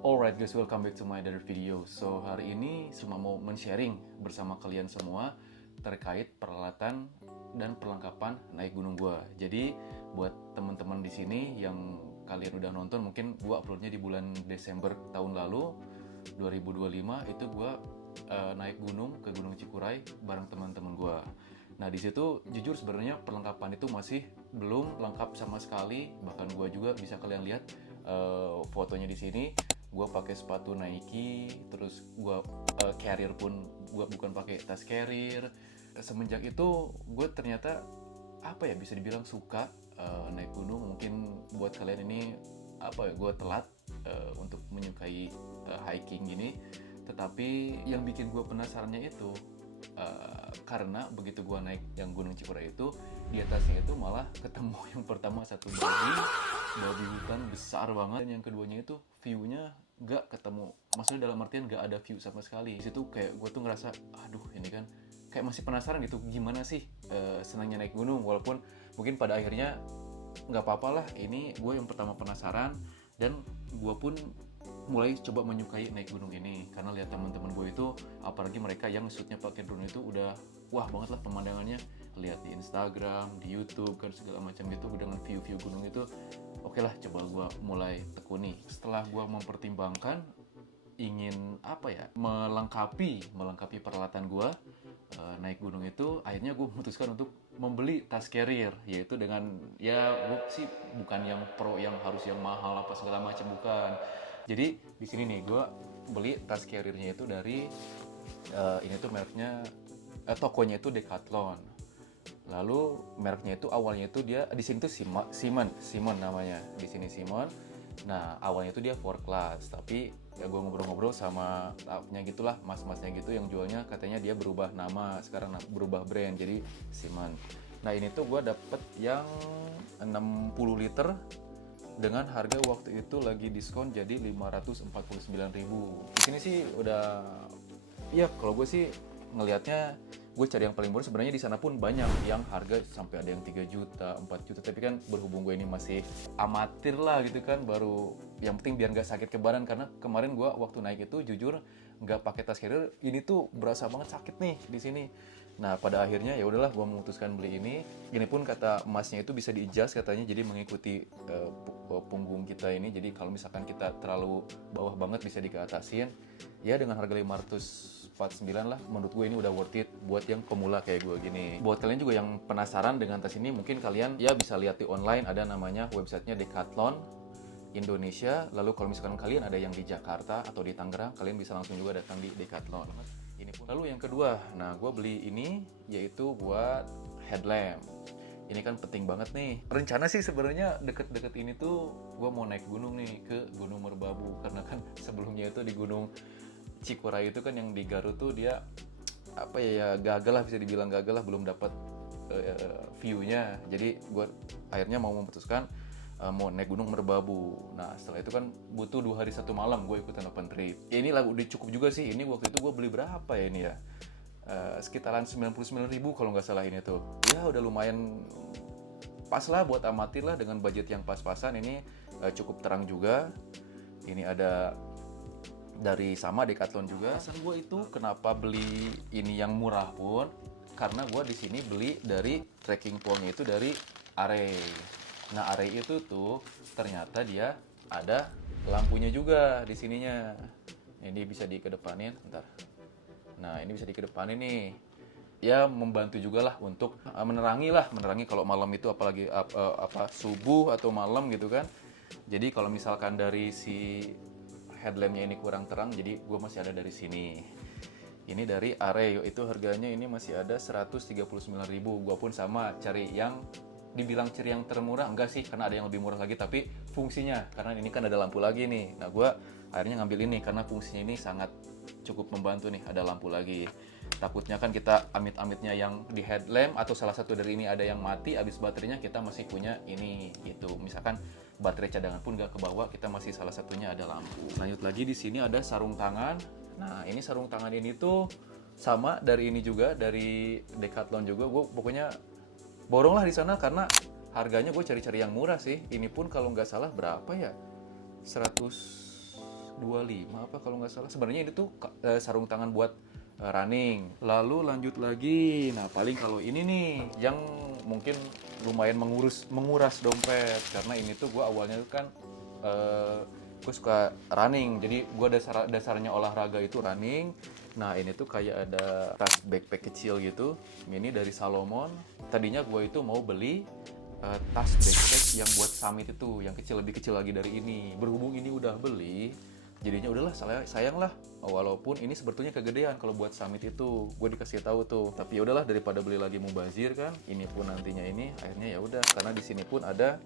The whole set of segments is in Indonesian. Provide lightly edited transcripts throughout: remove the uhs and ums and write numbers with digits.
Alright guys, welcome back to my other video. So hari ini cuma mau men-sharing bersama kalian semua terkait peralatan dan perlengkapan naik gunung gua. Jadi buat teman-teman di sini yang kalian udah nonton, mungkin gua uploadnya di bulan Desember tahun lalu 2025 itu gua naik gunung ke Gunung Cikuray bareng teman-teman gua. Nah di situ jujur sebenarnya perlengkapan itu masih belum lengkap sama sekali. Bahkan gua juga bisa kalian lihat fotonya di sini. Gue pakai sepatu Nike, terus gue carrier pun gue bukan pakai tas carrier. Semenjak itu gue ternyata bisa dibilang suka naik gunung. Mungkin buat kalian ini gue telat untuk menyukai hiking gini. Tetapi yang bikin gue penasarannya itu karena begitu gue naik yang Gunung Cikuray itu, di atasnya itu malah ketemu yang pertama satu babi hutan besar banget, dan yang keduanya itu view-nya gak ketemu, maksudnya dalam artian gak ada view sama sekali. Di situ kayak gue tuh ngerasa aduh ini kan kayak masih penasaran gitu gimana sih senangnya naik gunung, walaupun mungkin pada akhirnya nggak apa-apa lah, ini gue yang pertama penasaran dan gue pun mulai coba menyukai naik gunung ini karena lihat teman-teman gue itu, apalagi mereka yang shootnya pakai drone itu udah wah banget lah pemandangannya, lihat di Instagram, di YouTube kan segala macam gitu dengan view-view gunung itu. Oke lah, coba gue mulai tekuni. Setelah gue mempertimbangkan ingin melengkapi peralatan gue naik gunung itu, akhirnya gue memutuskan untuk membeli tas carrier, yaitu dengan gue sih bukan yang pro yang harus yang mahal apa segala macam, bukan. Jadi di sini nih gue beli tas carriernya itu dari ini tuh mereknya tokonya itu Decathlon. Lalu mereknya itu awalnya itu dia di sini tuh Simon namanya, di sini Simon. Nah awalnya itu dia 4Class, tapi ya gue ngobrol-ngobrol sama staffnya gitulah, mas-masnya gitu yang jualnya, katanya dia berubah nama sekarang, berubah brand jadi Simon. Nah ini tuh gue dapet yang 60 liter dengan harga waktu itu lagi diskon jadi 549.000. Di sini sih udah, ya kalau gue sih ngelihatnya gue cari yang paling murah. Sebenarnya di sana pun banyak yang harga sampai ada yang 3 juta, 4 juta, tapi kan berhubung gue ini masih amatir lah gitu kan, baru yang penting biar nggak sakit ke badan, karena kemarin gue waktu naik itu jujur nggak pakai tas carrier, ini tuh berasa banget sakit nih di sini. Nah pada akhirnya ya udahlah gue memutuskan beli ini. Ini pun kata emasnya itu bisa di-adjust katanya, jadi mengikuti punggung kita ini. Jadi kalau misalkan kita terlalu bawah banget bisa dikeatasin. Ya dengan harga 549 lah, menurut gue ini udah worth it buat yang pemula kayak gue gini. Buat kalian juga yang penasaran dengan tas ini, mungkin kalian ya bisa lihat di online, ada namanya websitenya Decathlon Indonesia. Lalu kalau misalkan kalian ada yang di Jakarta atau di Tangerang, kalian bisa langsung juga datang di Decathlon. Ini pun. Lalu yang kedua, nah gue beli ini yaitu buat headlamp. Ini kan penting banget nih. Rencana sih sebenarnya deket-deket ini tuh gue mau naik gunung nih ke Gunung Merbabu, karena kan sebelumnya itu di Gunung Cikuray itu kan yang di Garut tuh dia gagal lah, bisa dibilang gagal lah, belum dapat view-nya. Jadi gue akhirnya mau memutuskan mau naik Gunung Merbabu. Nah setelah itu kan butuh 2 hari 1 malam gue ikutan open trip. Ini lagu udah cukup juga sih. Ini waktu itu gue beli berapa ya ini ya? Sekitaran 99.000 kalau nggak salah ini tuh. Ya udah lumayan pas lah buat amatir lah, dengan budget yang pas-pasan. Ini cukup terang juga. Ini ada dari sama Decathlon juga. Alasan gue itu kenapa beli ini yang murah pun karena gue di sini beli dari trekking pole-nya itu dari Array. Nah Array itu tuh ternyata dia ada lampunya juga di sininya. Ini bisa dikedepanin, bentar. Nah ini bisa dikedepanin nih. Ya membantu juga lah untuk menerangi kalau malam itu, apalagi subuh atau malam gitu kan. Jadi kalau misalkan dari si headlampnya ini kurang terang, jadi gue masih ada dari sini. Ini dari Array, itu harganya ini masih ada 139.000. Gue pun sama cari yang dibilang cari yang termurah, enggak sih, karena ada yang lebih murah lagi, tapi fungsinya, karena ini kan ada lampu lagi nih. Nah gue akhirnya ngambil ini karena fungsinya ini sangat cukup membantu nih, ada lampu lagi. Takutnya kan kita amit-amitnya yang di headlamp atau salah satu dari ini ada yang mati, habis baterainya kita masih punya ini gitu. Misalkan baterai cadangan pun nggak kebawa, kita masih salah satunya ada lampu. Lanjut lagi, di sini ada sarung tangan. Nah ini sarung tangan ini tuh sama dari ini juga, dari Decathlon juga. Gue pokoknya borong lah di sana karena harganya gue cari-cari yang murah sih. Ini pun kalau nggak salah berapa ya? 100 25 apa kalau nggak salah. Sebenarnya ini tuh sarung tangan buat running. Lalu lanjut lagi. Nah, paling kalau ini nih yang mungkin lumayan menguras dompet, karena ini tuh gue awalnya kan gue suka running, jadi gue dasarnya olahraga itu running. Nah, ini tuh kayak ada tas backpack kecil gitu, ini dari Salomon. Tadinya gue itu mau beli tas backpack yang buat summit itu, yang kecil, lebih kecil lagi dari ini. Berhubung ini udah beli, jadinya udahlah, sayang lah, walaupun ini sebetulnya kegedean kalau buat summit itu. Gue dikasih tahu tuh, tapi ya udahlah, daripada beli lagi mubazir kan, ini pun nantinya ini, akhirnya ya udah, karena di sini pun ada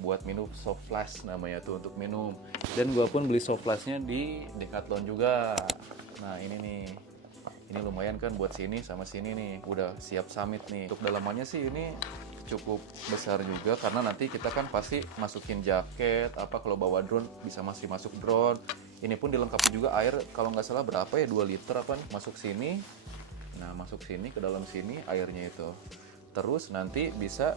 buat minum soft flask namanya tuh, untuk minum. Dan gue pun beli soft flasknya di Decathlon juga. Nah, ini lumayan kan buat sini sama sini nih, udah siap summit nih. Untuk dalamannya sih ini cukup besar juga, karena nanti kita kan pasti masukin jaket, apa kalau bawa drone bisa masih masuk drone. Ini pun dilengkapi juga air, kalau nggak salah berapa ya, 2 liter apa masuk sini. Nah, masuk sini, ke dalam sini airnya itu. Terus nanti bisa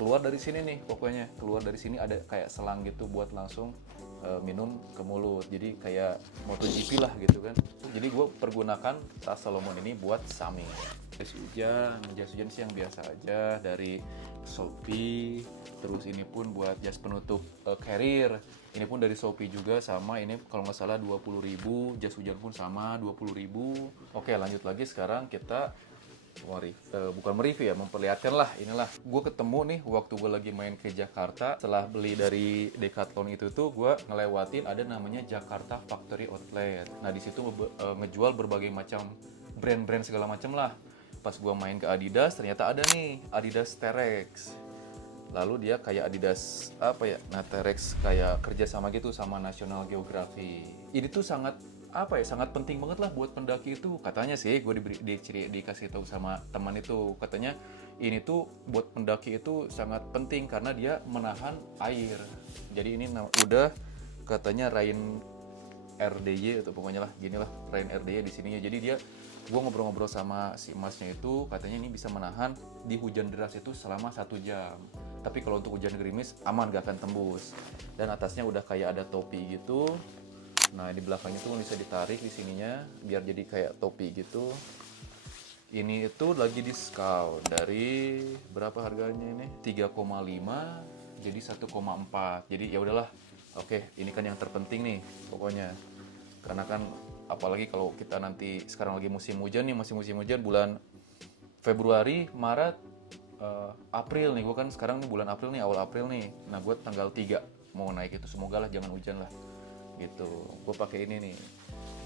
keluar dari sini nih, pokoknya keluar dari sini ada kayak selang gitu buat langsung minum ke mulut. Jadi kayak MotoGP lah gitu kan. Jadi gue pergunakan tas Salomon ini buat summit. Jas hujan sih yang biasa aja dari Shopee. Terus ini pun buat jas penutup carrier. Ini pun dari Shopee juga, sama ini kalau nggak salah 20.000. Jas hujan pun sama 20.000. Oke, lanjut lagi, sekarang kita bukan mereview ya, memperlihatkan lah. Inilah gue ketemu nih waktu gue lagi main ke Jakarta. Setelah beli dari Decathlon itu tuh gue ngelewatin ada namanya Jakarta Factory Outlet. Nah, di situ ngejual berbagai macam brand-brand segala macam lah. Pas gue main ke Adidas, ternyata ada nih Adidas T-Rex. Lalu dia kayak Adidas apa ya, nah T-Rex kayak kerjasama gitu sama National Geographic. Ini tuh sangat apa ya, sangat penting banget lah buat pendaki itu, katanya sih. Gue dikasih tahu sama teman itu, katanya ini tuh buat pendaki itu sangat penting karena dia menahan air. Jadi ini udah katanya Rain RDY atau pokoknya lah gini lah, Rain RDY di sininya. Jadi dia, gue ngobrol-ngobrol sama si masnya itu, katanya ini bisa menahan di hujan deras itu selama 1 jam. Tapi kalau untuk hujan gerimis aman, gak akan tembus. Dan atasnya udah kayak ada topi gitu. Nah, di belakangnya tuh bisa ditarik di sininya biar jadi kayak topi gitu. Ini itu lagi diskon dari berapa harganya ini? 3,5 jadi 1,4. Jadi ya udahlah. Oke, ini kan yang terpenting nih pokoknya. Karena kan apalagi kalau kita nanti sekarang lagi musim hujan nih, masih musim hujan bulan Februari, Maret, April nih. Gue kan sekarang nih bulan April nih, awal April nih. Nah, gue tanggal 3 mau naik itu, semoga lah jangan hujan lah. Gitu. Gue pakai ini nih.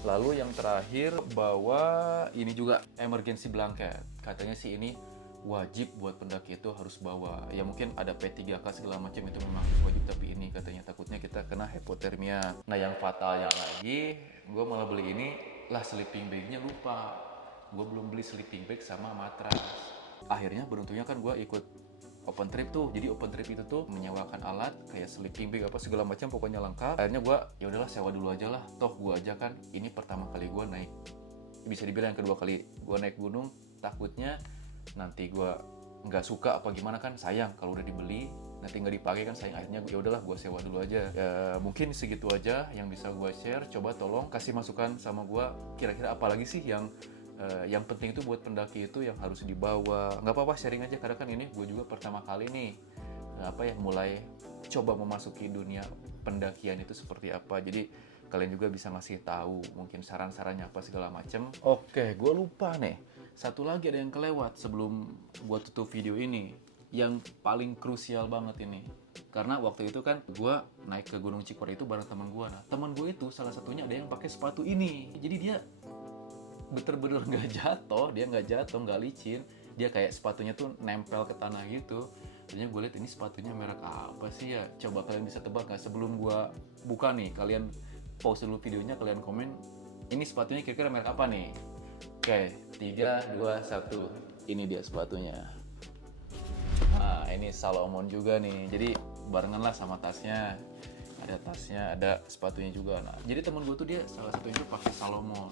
Lalu yang terakhir, bawa ini juga emergency blanket. Katanya sih ini wajib buat pendaki itu harus bawa. Ya mungkin ada P3K segala macam itu memang wajib, tapi ini katanya takutnya kita kena hipotermia. Nah, yang fatalnya lagi, gue malah beli ini lah, sleeping bagnya lupa. Gue belum beli sleeping bag sama matras. Akhirnya beruntungnya kan gue ikut open trip tuh. Jadi open trip itu tuh menyewakan alat kayak sleeping bag apa segala macam, pokoknya lengkap. Akhirnya gue ya udahlah, sewa dulu aja lah, toh gue aja kan ini pertama kali gue naik, bisa dibilang yang kedua kali gue naik gunung. Takutnya nanti gue nggak suka apa gimana kan, sayang kalau udah dibeli nanti nggak dipakai kan sayang. Akhirnya ya udahlah, gue sewa dulu aja. Ya, mungkin segitu aja yang bisa gue share. Coba tolong kasih masukan sama gue, kira-kira apa lagi sih yang penting itu buat pendaki itu yang harus dibawa. Nggak apa-apa, sharing aja, karena kan ini gue juga pertama kali nih mulai coba memasuki dunia pendakian itu seperti apa. Jadi kalian juga bisa ngasih tahu mungkin saran-sarannya apa segala macem. Oke, gue lupa nih, satu lagi ada yang kelewat sebelum gue tutup video ini, yang paling krusial banget ini. Karena waktu itu kan gue naik ke Gunung Cikore itu bareng teman gue. Nah, teman gue itu salah satunya ada yang pakai sepatu ini. Jadi dia bener-bener nggak jatuh, nggak licin. Dia kayak sepatunya tuh nempel ke tanah gitu. Jadinya gue lihat ini sepatunya merek apa sih ya? Coba kalian bisa tebak nggak? Sebelum gue buka nih, kalian pause dulu videonya, kalian komen ini sepatunya kira-kira merek apa nih? Oke, 3, 2, 1. Ini dia sepatunya. Nah, ini Salomon juga nih. Jadi barengan lah sama tasnya. Ada tasnya, ada sepatunya juga. Nah, jadi temen gue tuh dia salah satunya pakai Salomon.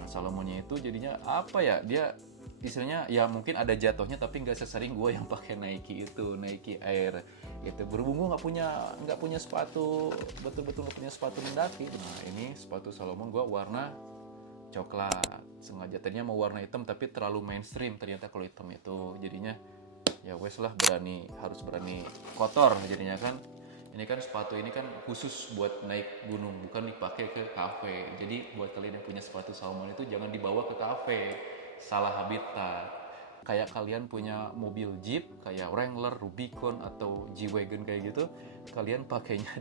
Nah, Salomonnya itu jadinya apa ya? Dia istilahnya ya mungkin ada jatuhnya tapi nggak sesering gue yang pakai Nike itu, Nike Air itu. Berhubung gue nggak punya sepatu, betul-betul nggak punya sepatu mendaki. Nah ini sepatu Salomon gue warna coklat, sengaja tadinya mau warna hitam tapi terlalu mainstream ternyata kalau hitam itu, jadinya ya wes lah, harus berani kotor jadinya kan. Ini kan sepatu ini kan khusus buat naik gunung, bukan dipakai ke kafe. Jadi buat kalian yang punya sepatu Salomon itu jangan dibawa ke kafe, salah habitat. Kayak kalian punya mobil Jeep kayak Wrangler, Rubicon atau G-Wagon kayak gitu, kalian pakainya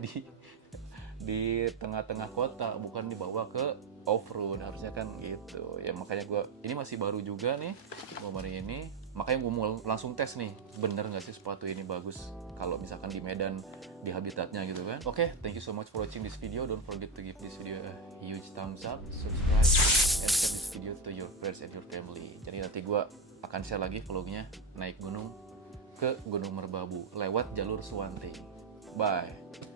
di tengah-tengah kota, bukan dibawa ke off-road, harusnya kan gitu ya. Makanya ini masih baru juga nih momen ini, makanya gue mau langsung tes nih, bener nggak sih sepatu ini bagus kalau misalkan di Medan, di habitatnya gitu kan. Oke, thank you so much for watching this video. Don't forget to give this video a huge thumbs up, subscribe, and share this video to your friends and your family. Jadi nanti gue akan share lagi vlognya naik gunung ke Gunung Merbabu lewat jalur Suwanti. Bye.